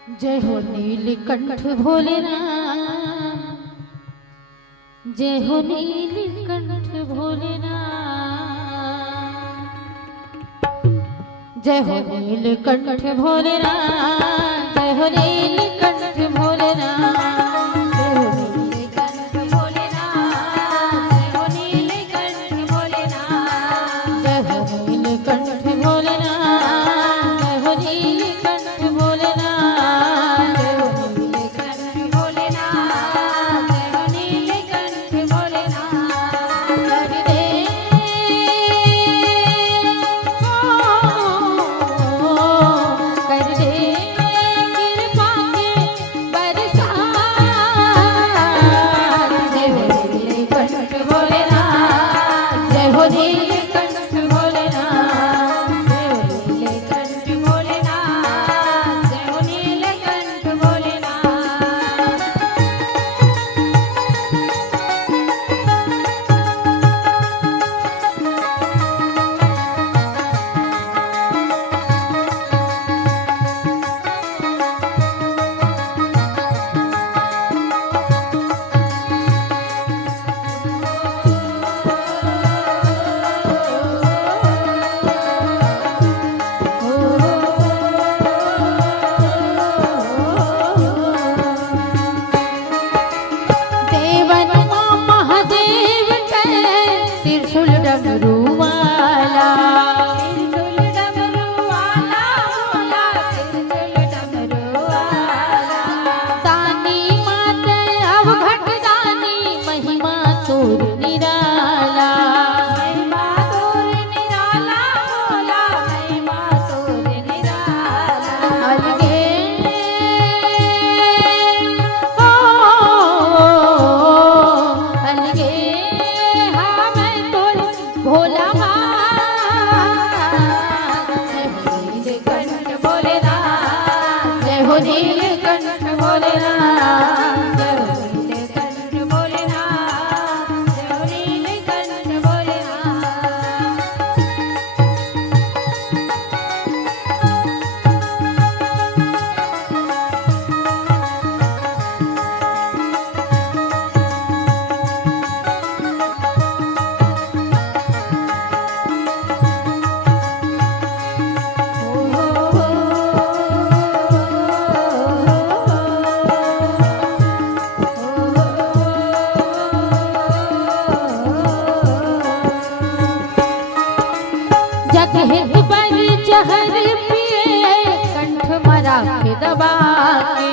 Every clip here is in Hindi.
जय हो नीलकंठ भोलेनाथ, जय हो नीलकंठ भोलेनाथ, जय हो नीलकंठ भोलेनाथ, जय हो नीलकंठ भोलेनाथ, जय हो नीलकंठ भोलेनाथ, जय हो नीलकंठ भोलेनाथ, जय हो नीलकंठ भोलेनाथ, जय हो नीलकंठ भोलेनाथ, जय हो नीलकंठ भोलेनाथ, जय हो नीलकंठ भोलेनाथ। हरि कर दे कृपा के बरसात, जय हो नीलकंठ भोलेनाथ, जय हो नीलकंठ भोलेनाथ, जय हो नीलकंठ भोलेनाथ, जय हो नीलकंठ भोलेनाथ। देवन मां महादेव के त्रिशूल डमरू वाला, त्रिशूल डमरू वाला भोला, त्रिशूल डमरू वाला। दानी माते अवघट दानी, महिमा तोर निराला, महिमा तोर निराला भोला, महिमा तोर निराला। अलगे अलगे हाँ मैं तोर भोला बात, जय हो नीलकंठ भोलेनाथ, जय हो नीलकंठ भोलेनाथ, जय हो नीलकंठ भोलेनाथ, जय हो नीलकंठ भोलेनाथ। जग हित पर जहर पिए, कंठ मराख दबा के,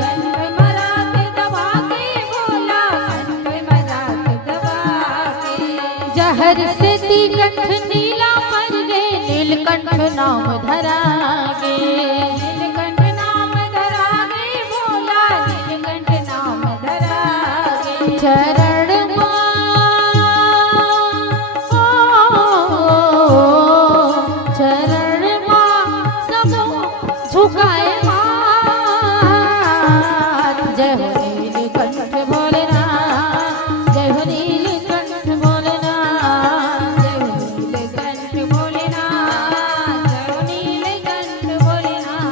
कंठ मराख दबा के भोला, कंठ मराख दबा के। जहर से दी कंठ नीला मर गे, नीलकंठ नाम धरा गे, नीलकंठ नाम धरा गे भोला, नीलकंठ नाम धरा गे। चरण चरण मां सबो झुकाए मात, जय हो नीलकंठ भोलेनाथ, जय हो नीलकंठ भोलेनाथ, जय हो नीलकंठ भोलेनाथ, जय हो नीलकंठ भोलेनाथ।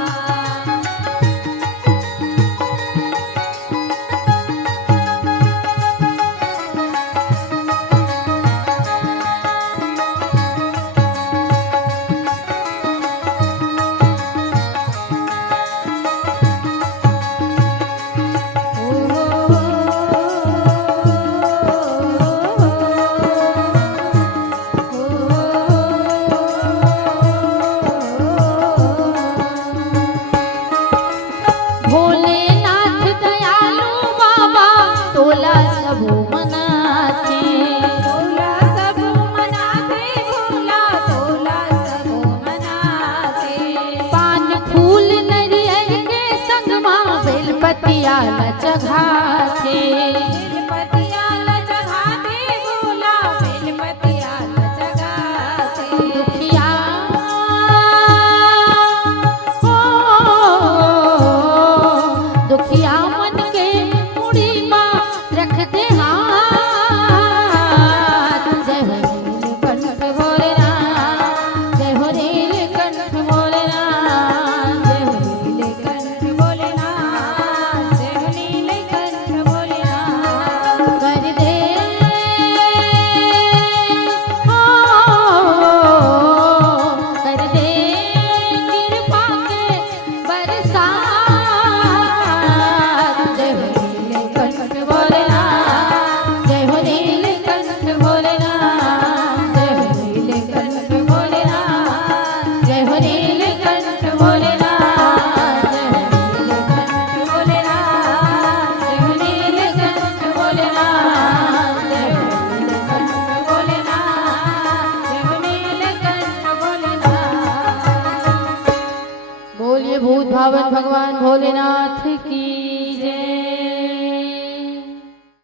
भोलेनाथ दयालु बाबा, तोला सबो मनाते, तोला सबो मनाते भोला, तोला सबो मनाते। पान फूल नरियर के संग मां, बेलपतिया चघाते, बेलपतिया चघाते भोला, बेलपतिया चघाते। दुखिया दुखिया मन के मुड़ी मां रखते हाथ, जय हो नीलकंठ भोलेनाथ, जय हो नीलकंठ भोलेनाथ, जय हो नीलकंठ भोलेनाथ। भोलेनाथ की